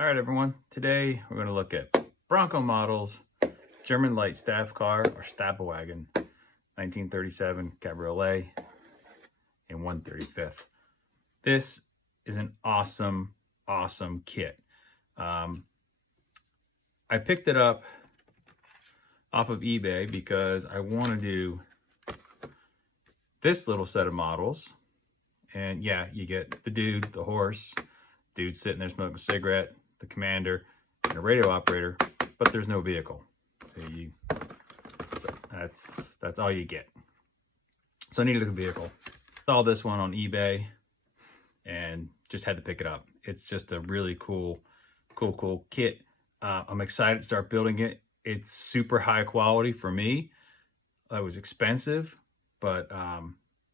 All right, everyone. Today we're going to look at Bronco Model's German light staff car or Stabswagen, 1937 Cabriolet in 1/35. This is an awesome kit. I picked it up off of eBay because I want to do this little set of models. And yeah, you get the dude, the horse, dude sitting there smoking a cigarette, the commander, and a radio operator, but there's no vehicle. So that's all you get. So I needed a vehicle. Saw this one on eBay and just had to pick it up. It's just a really cool kit. I'm excited to start building it. It's super high quality for me. It was expensive, but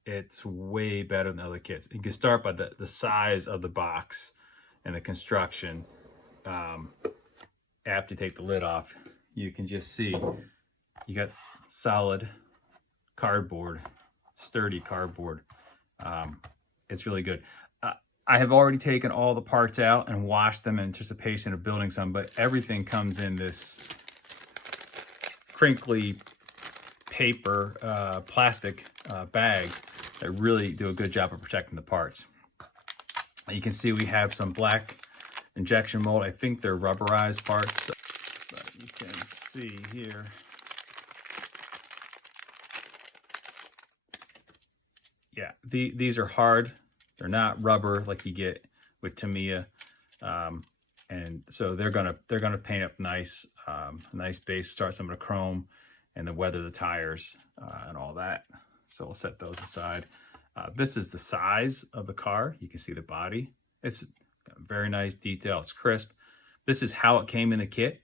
it's way better than other kits. You can start by the size of the box and the construction. After you take the lid off, you can just see you got solid cardboard, sturdy cardboard. It's really good. I have already taken all the parts out and washed them in anticipation of building some, but everything comes in this crinkly paper, plastic bags that really do a good job of protecting the parts. You can see we have some black injection mold. I think they're rubberized parts, but you can see here. Yeah, these are hard. They're not rubber like you get with Tamiya, and so they're gonna paint up nice, a nice base. Start some of the chrome, and then weather the tires and all that. So we'll set those aside. This is the size of the car. You can see the body. It's got very nice detail. It's crisp. This is how it came in the kit.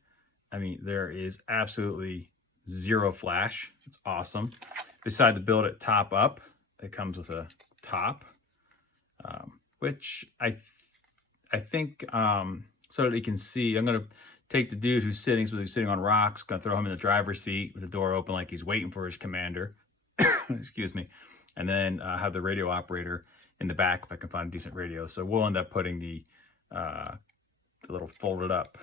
I mean, there is absolutely zero flash. It's awesome. Beside the build it top up, it comes with a top, which I think, so that you can see, I'm going to take the dude who's sitting on rocks, going to throw him in the driver's seat with the door open like he's waiting for his commander. Excuse me. And then have the radio operator in the back if I can find a decent radio. So we'll end up putting the little folded up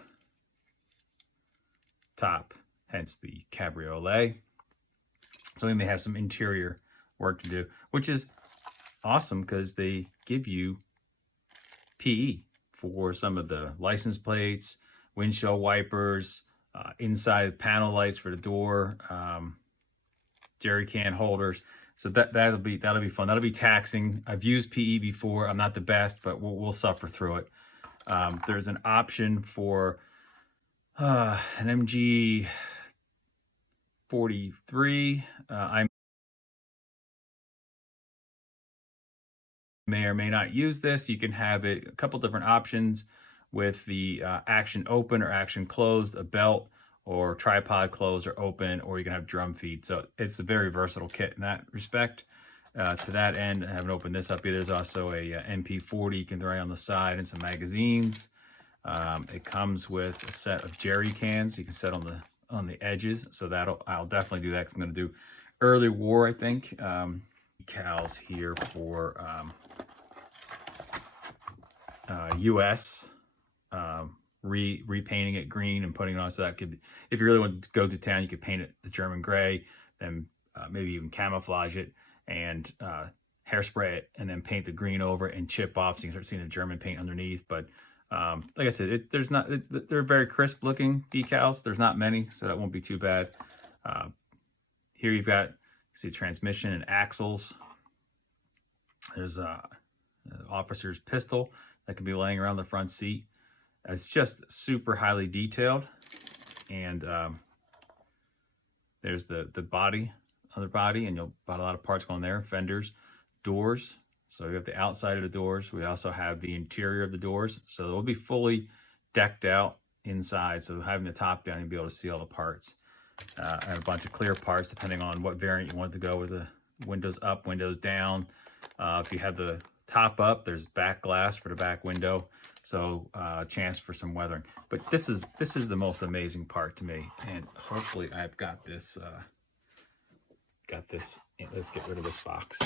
top, hence the cabriolet. So we may have some interior work to do, which is awesome because they give you PE for some of the license plates, windshield wipers, inside panel lights for the door, jerry can holders. So that'll be fun. That'll be taxing. I've used PE before. I'm not the best, but we'll suffer through it. There's an option for an MG 43. I may or may not use this. You can have it a couple different options with the action open or action closed, a belt, or tripod closed or open, or you can have drum feed. So it's a very versatile kit in that respect. To that end, I haven't opened this up yet. There's also a MP40 you can throw on the side and some magazines. It comes with a set of jerry cans you can set on the edges. So I'll definitely do that because I'm going to do early war, I think. Decals here for US. Repainting it green and putting it on, so that could be, if you really want to go to town, you could paint it the German gray, then maybe even camouflage it and hairspray it, and then paint the green over and chip off so you can start seeing the German paint underneath. But like I said, they're very crisp looking decals. There's not many, so that won't be too bad. Here you've got, see, transmission and axles. There's an officer's pistol that could be laying around the front seat. It's just super highly detailed, and there's the body, other body, and you'll buy a lot of parts going there. Fenders, doors. So you have the outside of the doors. We also have the interior of the doors. So they'll be fully decked out inside. So having the top down, you'll be able to see all the parts. I have a bunch of clear parts depending on what variant you want to go with. The windows up, windows down. If you have the top up, there's back glass for the back window, so chance for some weathering. But this is the most amazing part to me, and hopefully I've got this. Let's get rid of this box.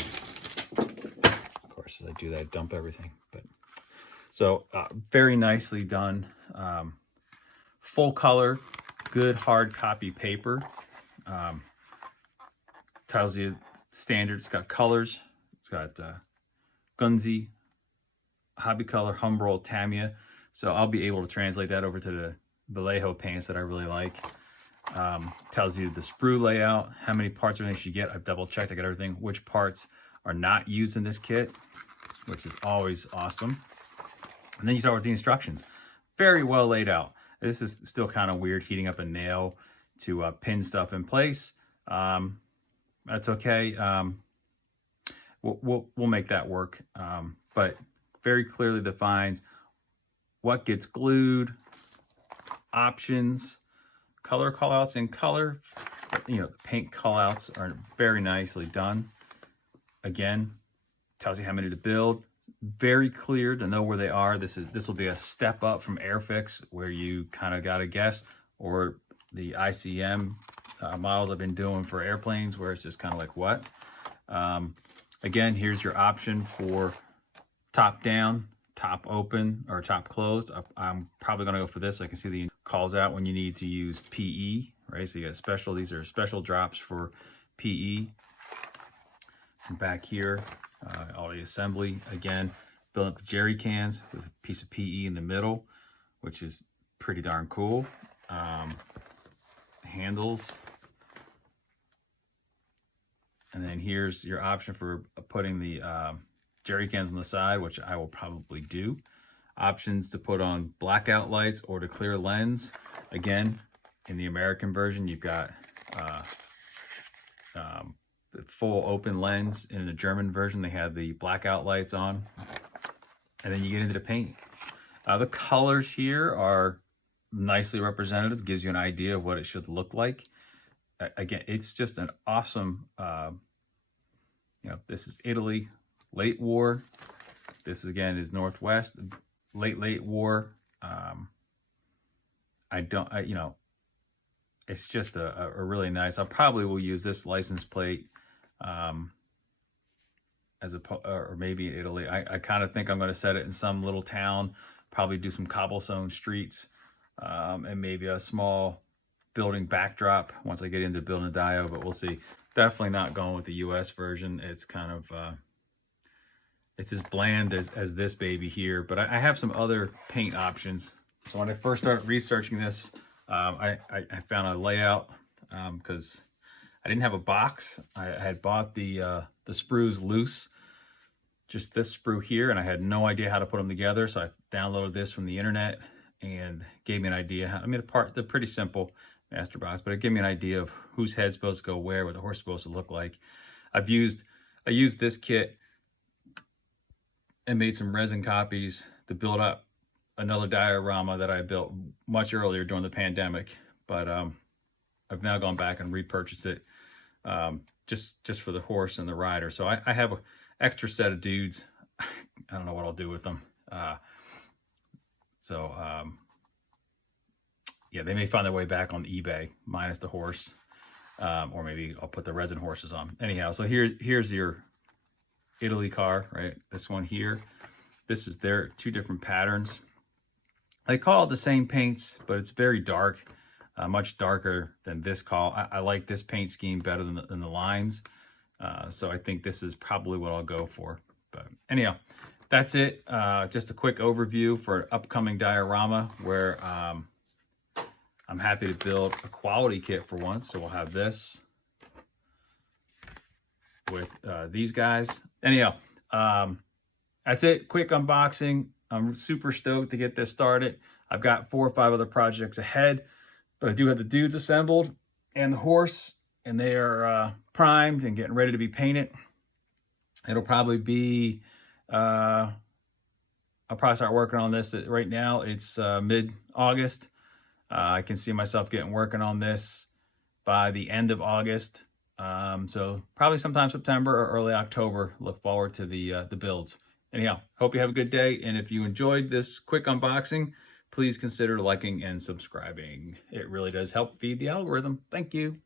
Of course, as I do that, I dump everything. But so very nicely done Full color, good hard copy paper. Tells you standard. It's got colors. It's got Gunzi, Hobby Color, Humbrol, Tamiya. So I'll be able to translate that over to the Vallejo paints that I really like. Tells you the sprue layout, how many parts everything should get. I've double checked, I got everything, which parts are not used in this kit, which is always awesome. And then you start with the instructions. Very well laid out. This is still kind of weird, heating up a nail to pin stuff in place. That's okay. We'll make that work. But very clearly defines what gets glued, options, color callouts in color. You know, the paint callouts are very nicely done. Again, tells you how many to build. Very clear to know where they are. This will be a step up from Airfix, where you kind of got to guess, or the ICM models I've been doing for airplanes, where it's just kind of like, what? Again, here's your option for top down, top open, or top closed. I'm probably going to go for this. I can see the calls out when you need to use PE, right? So you got special, these are special drops for PE. And back here, all the assembly, again, building up jerry cans with a piece of PE in the middle, which is pretty darn cool. Handles. And then here's your option for putting the jerry cans on the side, which I will probably do. Options to put on blackout lights or to clear lens. Again, in the American version, you've got the full open lens. In the German version, they have the blackout lights on. And then you get into the paint. The colors here are nicely representative, gives you an idea of what it should look like. Again, it's just an awesome, you know, this is Italy, late war. This again is Northwest, late war. You know, it's just a really nice, I probably will use this license plate as a, or maybe in Italy. I kind of think I'm going to set it in some little town, probably do some cobblestone streets, and maybe a small building backdrop once I get into building a dio, but we'll see. Definitely not going with the US version. It's kind of, it's as bland as this baby here, but I have some other paint options. So when I first started researching this, I found a layout because I didn't have a box. I had bought the sprues loose, just this sprue here, and I had no idea how to put them together. So I downloaded this from the internet and gave me an idea. I mean, they're pretty simple, MasterBox, but it gave me an idea of whose head's supposed to go where, what the horse is supposed to look like. I used this kit and made some resin copies to build up another diorama that I built much earlier during the pandemic, but I've now gone back and repurchased it just for the horse and the rider. So I have an extra set of dudes. I don't know what I'll do with them. Yeah, they may find their way back on eBay minus the horse, or maybe I'll put the resin horses on. Anyhow, so here's your Italy car, right? This one here. This is their two different patterns. They call it the same paints, but it's very dark, much darker than this call. I like this paint scheme better than the lines. So I think this is probably what I'll go for. But anyhow, that's it. Just a quick overview for an upcoming diorama where I'm happy to build a quality kit for once. So we'll have this with these guys. Anyhow, that's it. Quick unboxing. I'm super stoked to get this started. I've got 4 or 5 other projects ahead, but I do have the dudes assembled and the horse, and they are primed and getting ready to be painted. It'll probably be, I'll probably start working on this. Right now, it's mid-August. I can see myself working on this by the end of August. So probably sometime September or early October. Look forward to the builds. Anyhow, hope you have a good day. And if you enjoyed this quick unboxing, please consider liking and subscribing. It really does help feed the algorithm. Thank you.